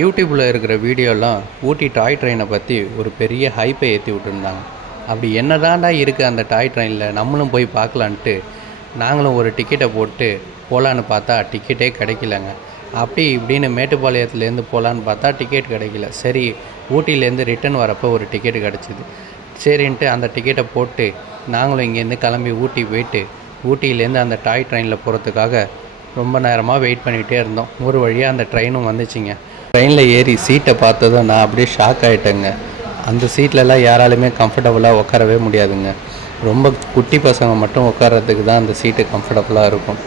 யூடியூப்பில் இருக்கிற வீடியோலாம் ஊட்டி டாய் ட்ரெயினை பற்றி ஒரு பெரிய ஹைப்பை ஏற்றி விட்டுருந்தாங்க. அப்படி என்னதான்டா இருக்குது அந்த டாய் ட்ரெயினில், நம்மளும் போய் பார்க்கலான்ட்டு நாங்களும் ஒரு டிக்கெட்டை போட்டு போகலான்னு பார்த்தா டிக்கெட்டே கிடைக்கலங்க. அப்படி இப்படின்னு மேட்டுப்பாளையத்துலேருந்து போகலான்னு பார்த்தா டிக்கெட் கிடைக்கல. சரி, ஊட்டியிலேருந்து ரிட்டன் வரப்போ ஒரு டிக்கெட்டு கிடச்சிது. சரின்ட்டு அந்த டிக்கெட்டை போட்டு நாங்களும் இங்கேருந்து கிளம்பி ஊட்டி போயிட்டு ஊட்டியிலேருந்து அந்த டாய் ட்ரெயினில் போகிறதுக்காக ரொம்ப நேரமாக வெயிட் பண்ணிகிட்டே இருந்தோம். ஒரு வழியாக அந்த ட்ரெயினும் வந்துச்சுங்க. ட்ரெயினில் ஏறி சீட்டை பார்த்ததும் நான் அப்படியே ஷாக் ஆகிட்டேங்க. அந்த சீட்லலாம் யாராலுமே கம்ஃபர்டபுளாக உட்காரவே முடியாதுங்க. ரொம்ப குட்டி பசங்க மட்டும் உட்காரத்துக்கு தான் அந்த சீட்டு கம்ஃபர்டபுளாக இருக்கும்.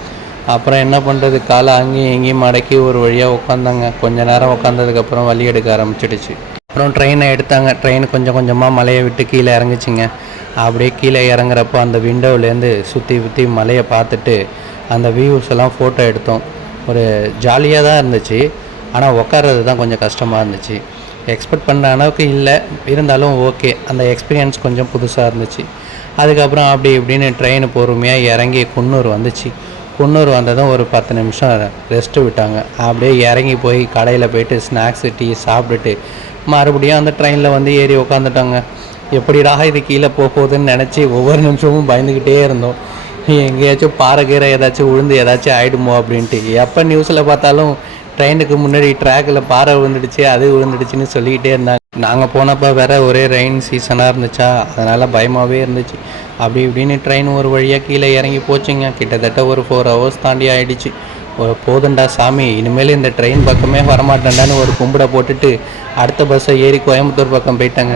அப்புறம் என்ன பண்ணுறது, காலை அங்கேயும் எங்கேயும் மடக்கி ஒரு வழியாக உட்காந்தாங்க. கொஞ்சம் நேரம் உட்காந்ததுக்கப்புறம் வலி எடுக்க ஆரம்பிச்சிடுச்சு. அப்புறம் ட்ரெயினை எடுத்தாங்க. ட்ரெயின் கொஞ்சம் கொஞ்சமாக மலையை விட்டு கீழே இறங்குச்சிங்க. அப்படியே கீழே இறங்குறப்போ அந்த விண்டோவிலேருந்து சுற்றி மலையை பார்த்துட்டு அந்த வியூஸ் எல்லாம் ஃபோட்டோ எடுத்தோம். ஒரு ஜாலியாக தான் இருந்துச்சு. ஆனால் உட்கார்றது தான் கொஞ்சம் கஷ்டமாக இருந்துச்சு. எக்ஸ்பெக்ட் பண்ணுற அளவுக்கு இல்லை, இருந்தாலும் ஓகே. அந்த எக்ஸ்பீரியன்ஸ் கொஞ்சம் புதுசாக இருந்துச்சு. அதுக்கப்புறம் அப்படி இப்படின்னு ட்ரெயின் பொறுமையாக இறங்கி குன்னூர் வந்துச்சு. குன்னூர் வந்ததும் ஒரு 10 நிமிஷம் ரெஸ்ட்டு விட்டாங்க. அப்படியே இறங்கி போய் கடையில் போய்ட்டு ஸ்நாக்ஸு டீ சாப்பிட்டுட்டு மறுபடியும் அந்த ட்ரெயினில் வந்து ஏறி உட்காந்துட்டாங்க. எப்படிடா இது கீழே போகுதுன்னு நினச்சி ஒவ்வொரு நிமிஷமும் பயந்துக்கிட்டே இருந்தோம். எங்கேயாச்சும் பாறை கீரை ஏதாச்சும் விழுந்து ஏதாச்சும் ஆகிடுமோ அப்படின்ட்டு. எப்போ நியூஸில் பார்த்தாலும் ட்ரெயினுக்கு முன்னாடி ட்ராக்கில் பாறை விழுந்துடுச்சு, அது விழுந்துடுச்சுன்னு சொல்லிக்கிட்டே இருந்தாங்க. நாங்கள் போனப்போ வேறு ஒரே ரெயின் சீசனாக இருந்துச்சா, அதனால் பயமாகவே இருந்துச்சு. அப்படி இப்படின்னு ட்ரெயின் ஒரு வழியாக கீழே இறங்கி போச்சுங்க. கிட்டத்தட்ட ஒரு 4 hours தாண்டி ஆகிடுச்சு. போதுண்டா சாமி, இனிமேல் இந்த ட்ரெயின் பக்கமே வரமாட்டேன்டான்னு ஒரு கும்பிட போட்டுட்டு அடுத்த பஸ்ஸை ஏறி கோயம்புத்தூர் பக்கம் போயிட்டாங்க.